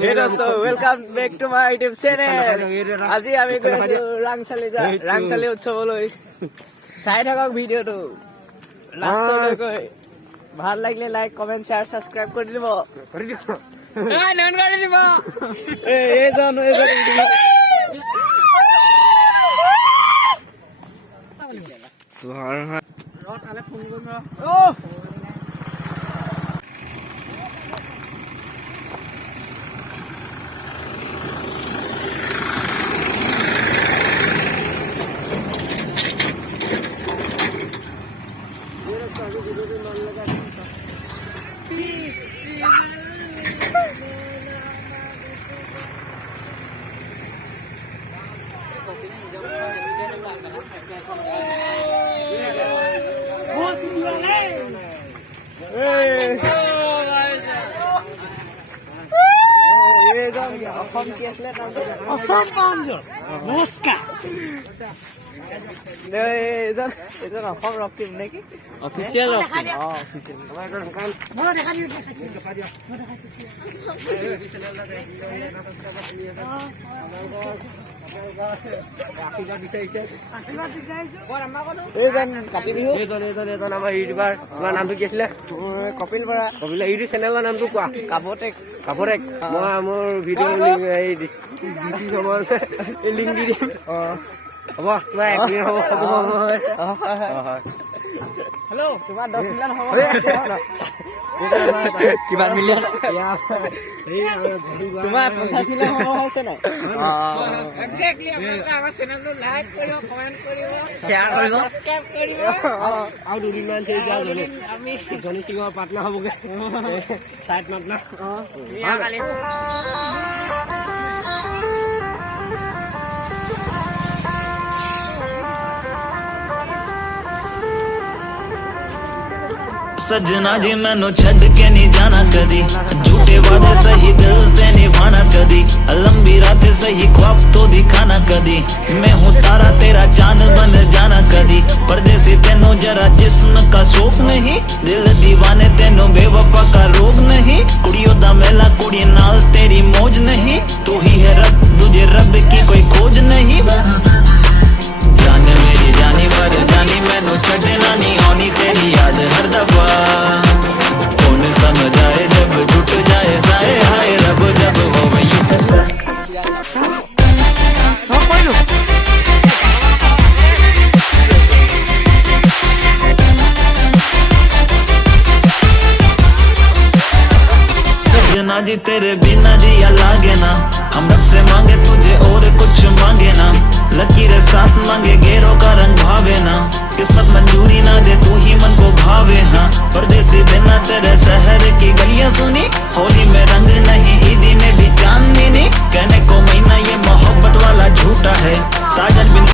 Hey dosto, welcome back to my YouTube channel. আজি আমি গৈ আছো ৰাংচালি উৎসৱলৈ। চাই থাকক ভিডিঅ'টো লাষ্টলৈকে। ভাল লাগিলে লাইক, কমেন্ট, শ্বেয়াৰ, সাবস্ক্ৰাইব কৰি দিব। নন কৰি দিব। এইজন অসম কি আছিলে অসম পাঞ্জৰ নমস্কাৰ এইজন অসম ৰক্তিম নেকি অফিচিয়েল আমাৰ ইউটিউবাৰ তোমাৰ নামটো কি আছিলে কপিল বৰা কপিল ইউটিউব চেনেলৰ নামটো কোৱা কাপতেক মই মোৰ ভিডিঅ' লিংক দি দিম হ'ব তোমাৰ 1 মিনিট হ'ব হেল্ল' তোমাৰ 10 মিলিয়ন হ'ব কিমান মিলিয়ন তোমাৰ 50 মিলিয়ন হ'ব হৈছে নাই এক্সাক্টলি আপোনালোকে আমাৰ চেনেলটো লাইক কৰিব কমেন্ট কৰিব শ্বেয়াৰ কৰিব সাবস্ক্ৰাইব কৰিব আৰু দুদিনমান আমি গণেশ সিংহৰ পাৰ্টনাৰ হ'বগে সাইড পাৰ্টনাৰ सजना जी मैनू छड़ के नहीं जाना कदी झूठे वादे सही दिल से निभाना कदी लंबी रातें सही ख्वाब तो दिखाना कदी मैं हूँ तारा तेरा चांद बन जाना कदी परदेसी तेनों जरा जिस्म का शौक नहीं दिल दीवाने तेनों बेवफा का रोग नहीं कुड़ियों दा मेला कुड़ी नाल तेरी मौज नहीं तू ही है रब तुझे रब की कोई खोज नहीं जाने मेरी जानी पर जानी मैनू छड़ना नहीं आनी तेरी याद हर दफा कौन समझाए जब टूट जाए साए हाय रब जब हो सजना जी तेरे बिना जिया लागे ना हम रब से मांगे तुझे और कुछ मांगे ना लकीरें साथ मांगे गेरों का रंग भावे ना किस्मत मंजूरी ना दे तू ही मन को भावे हाँ परदेसी बिना तेरे शहर की गलियां सुनी होली में रंग नहीं ईदी में भी चांदनी नहीं कहने को महीना ये मोहब्बत वाला झूठा है साजन बिन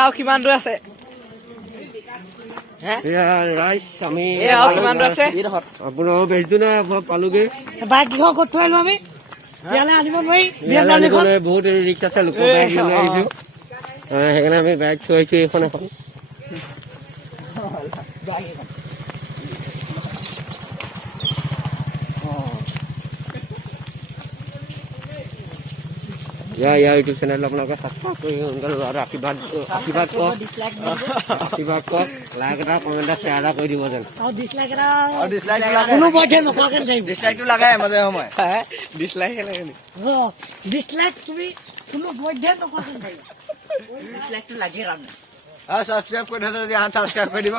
আৰু কিমান দূৰ আছে আপোনাৰ বেচটো নাই পালোগে বাইক কিখন ক'ত থৈ আহিলো আমি ইয়ালৈ আনিব নোৱাৰি বহুত ৰিক্স আছে লোকৰ বাইক লৈ আহিছো সেইকাৰণে আমি বাইক থৈ আহিছো এইখন এখন ইয়াৰ ইউটিউব চেনেল আপোনালোকে সাবস্ক্ৰাইব কৰি আশীৰ্বাদ কৰক লাইক এটা কমেণ্ট এটা শ্বেয়াৰ এটা কৰি দিব যেন ডিছলাইকটো লাগে মাজে সময় ডিছলাইকহে লাগে ডিছলাইক তুমি কোনো বৈধে নকৰা ডিছলাইকটো লাগে ৰাম সাবস্ক্ৰাইব কৰি থৈছে যদি আন সাবস্ক্ৰাইব কৰি দিব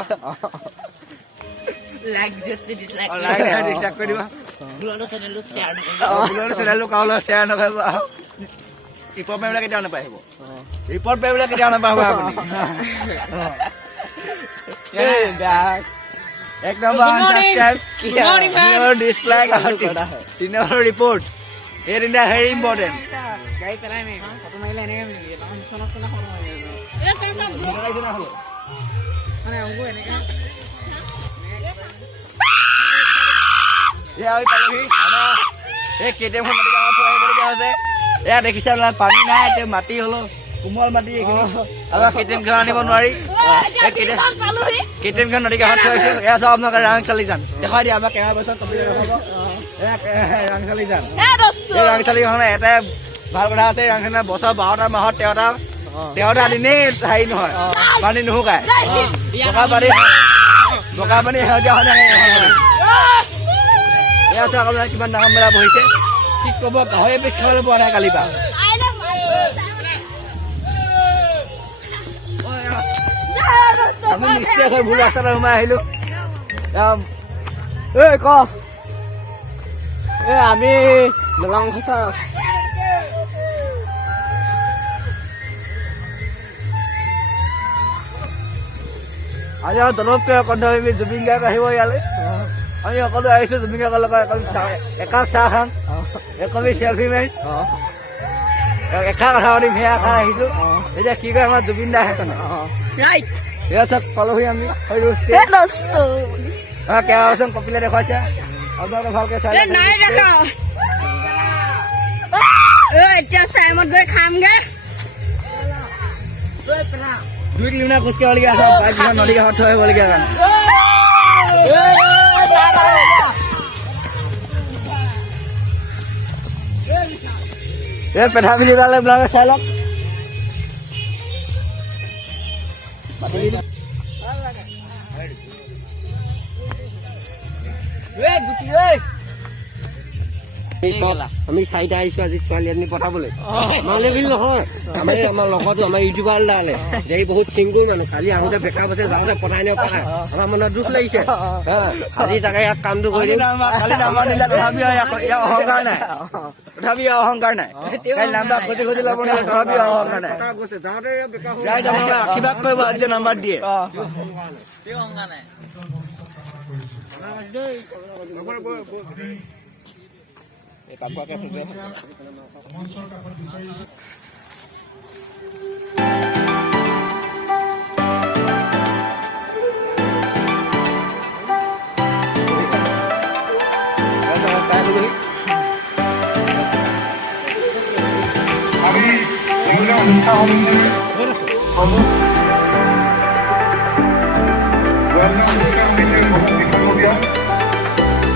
লাইক জাস্ট ডিছলাইক কৰি দিব বুলানো চেনেলটো শ্বেয়াৰ নকৰিব ৰিপৰ্ট পেমেণ্ট কেতিয়াও নাপায় ৰিপৰ্ট পেমেণ্ট কেতিয়াও নাপাব আপুনি এক নম্বৰ আনসাবস্ক্ৰাইব ডিছলাইক ৰিপৰ্ট এই তিনিটা ভেৰি ইম্পৰ্টেণ্ট গাড়ী পেলাই ফটো মাৰিলে এনেকৈ কেতিয়াখন নদী গাঁৱত থৈ আহিবলগীয়া হৈছে। এয়া দেখিছা পানী নাই, এতিয়া মাটি হলো কোমল মাটি এইখিনি আৰু কেটিএমখন আনিব নোৱাৰি। কেটিএমখন নদী গাঁৱত থৈ আহিছো। এয়া চাওক আপোনালোকে ৰাংচালি যান দেখুৱাই দিয়া আমাৰ কেমেৰা পাৰ্চন কপিলে দেখাব। এয়া ৰাংচালি যান, এই ৰাংচালিখনৰ এটাই ভাল কথা আছে, ৰাংচালি বছৰ 12টা মাহত 13টা দিনেই হেৰি নহয়, পানী নুশুকায়। বোকা পানী সেউজীয়া হয় নাই। এয়া চাওক আপোনাৰ কিমান ডাঙৰ মেলা বহিছে। কি ক'ব, গাহৰি পিছ খাবলৈ পোৱা নাই কালিৰ পৰা। আমি মিস্ত্ৰী আছে, ভুল ৰাস্তালৈ সোমাই আহিলো। ক আমি দলং খচা আজি আমাৰ জনপ্ৰিয় কণ্ঠশিল্পী জুবিন গাৰ্গ আহিব ইয়ালৈ। আমি সকলো আহিছো জুবিন গাৰ্গৰ লগত একাপ চাহ খাম, একপি চেলফি মাৰিম, এষাৰ কথা পাতিম। সেয়া আশা আহিছো। এতিয়া কি কয় আমাৰ জুবিন দা সেইখন এয়া চব পালোহি আমি। কেৰাচোন কপিলে দেখুৱাইছে, আপোনালোকে ভালকে চাই 2 কিলোমিটাৰ খোজকাঢ়িবলগীয়া আছে, 22 কিলোমিটাৰ নদী কাষত থৈ আহিবলগীয়া কাৰণে। পেঠা মিলি তালে আপোনালোকে চাই লওক। আমি 4টা আহিছো আজি ছোৱালী এজনী পঠাবলৈ। নহলে বুলি নহয়, আমাৰ লগতো আমাৰ ইউটিউবাৰ ওলালে এই বহুত চিংগুল মানুহ। কালি আহোঁতে বেকাৰ বছৰ যাওঁতে পঠাই নিব পাৰা, আমাৰ মনত দুখ লাগিছে। আজি তাকে ইয়াক কামটো কৰি কালি নাম্বাৰ দিলে তথাপিও অহংকাৰ নাই, তথাপিও অহংকাৰ নাই। কালি নাম্বাৰ খুজি খুজি ল'ব নিলে তথাপিও অহংকাৰ নাই। যাই যাব আশীৰ্বাদ কৰিব আজি নাম্বাৰ দিয়ে।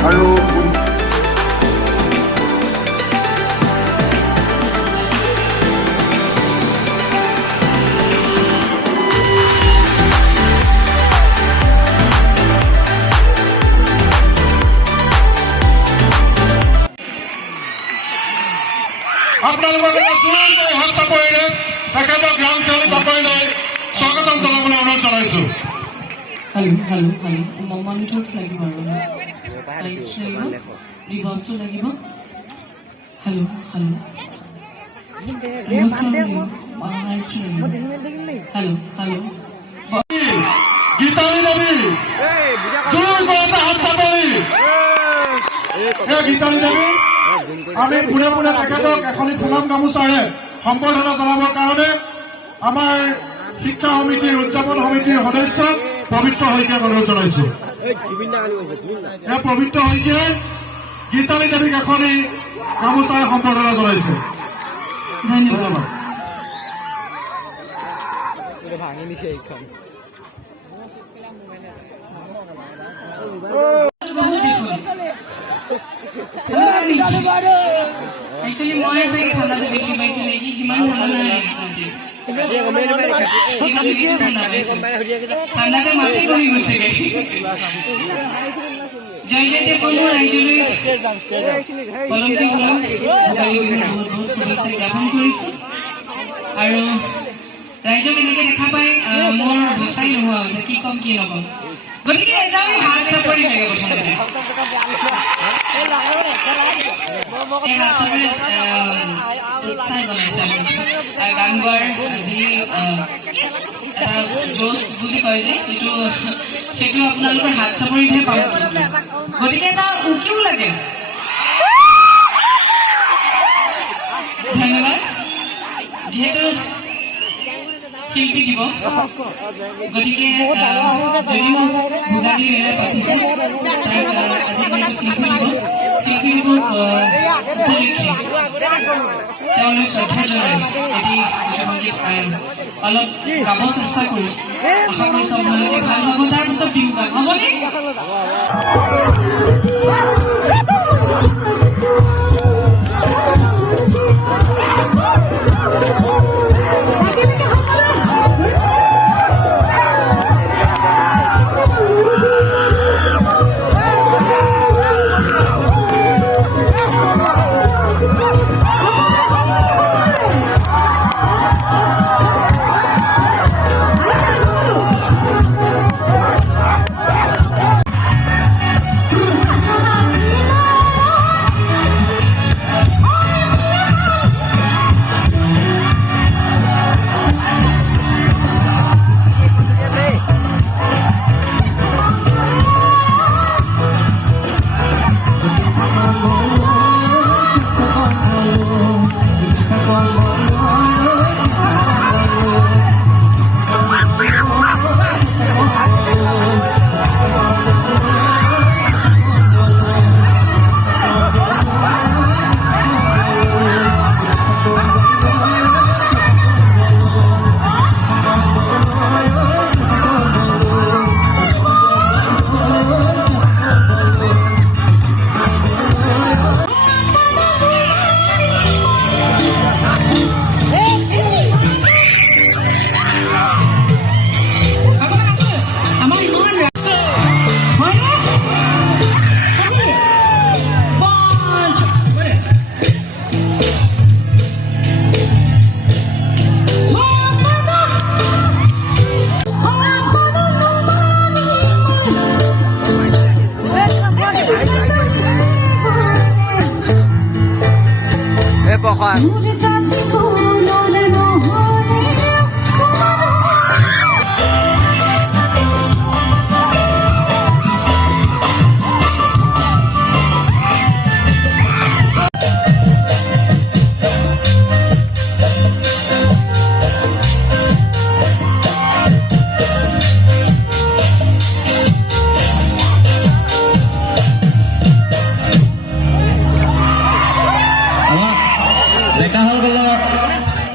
আৰু আপোনালোকৰ হাত চাপৰিৰে তেখেতক ৰাংচালি বাকৰিলৈ স্বাগতম জনাবলৈ অনুৰোধ জনাইছো। মমানটোত লাগিব আৰু লাইটছ লাগিব, ৰিভল্ভটো লাগিব। হেল্ল' গীতালি দেৱী জোৰ কৰতে হাত চাপৰি। গীতালি দেৱী আমি পোনে পোনে তেখেতক এখনি ফুলাম গামোচাৰে সম্বৰ্ধনা জনাবৰ কাৰণে আমাৰ শিক্ষা সমিতিৰ উদযাপন সমিতিৰ সদস্য পবিত্ৰ শইকীয়াক অনুৰোধ জনাইছো। পবিত্ৰ শইকীয়াই গীতালি দেৱীক এখনি গামোচাৰে সম্বৰ্ধনা জনাইছে। ধন্যবাদ। ভাঙি নিছে এইখন। Actually, মই চাগে ঠাণ্ডাটো বেছি পাইছো নেকি, কিমান ঠাণ্ডা নাই। ঠাণ্ডাতে মাটি বহি গৈছেগে। জয় জয়তে কলো ৰাইজলৈ কলমকে কলো ভোগালী বিহুৰ বহুত বহুত শুভেচ্ছা জ্ঞাপন কৰিছো। আৰু ৰাইজক এনেকে দেখা পাই মোৰ ভাষাই নোহোৱা হৈছে, কি কম কি নকম। গতিকে এজামি হাত চাপৰি লাগে প্ৰথমতে। এই হাত চাপৰি উৎসাহ জনাইছে গান গোৱাৰ যি এটা জোচ বুলি কয় যে সেইটো আপোনালোকৰ হাত চাপৰিতহে পাব। গতিকে এটা উকিও লাগে। ধন্যবাদ। যিহেতু শিল্পী দিৱস গতিকে যদিও ভোগালী মেলা পাতিছে তাইক আজি যিহেতু শিল্পী দিৱস উপলক্ষে তেওঁলোক শ্ৰদ্ধা জনাই এটি যিটো সংগীত অলপ গাব চেষ্টা কৰিছো আশা কৰিছো আপোনালোকে ভাল পাব তাৰপিছত বিহু গাম হ'বনে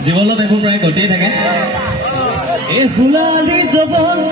জীৱনত এইবোৰ প্ৰায় ঘটিয়ে থাকে এই ফুলালি জগত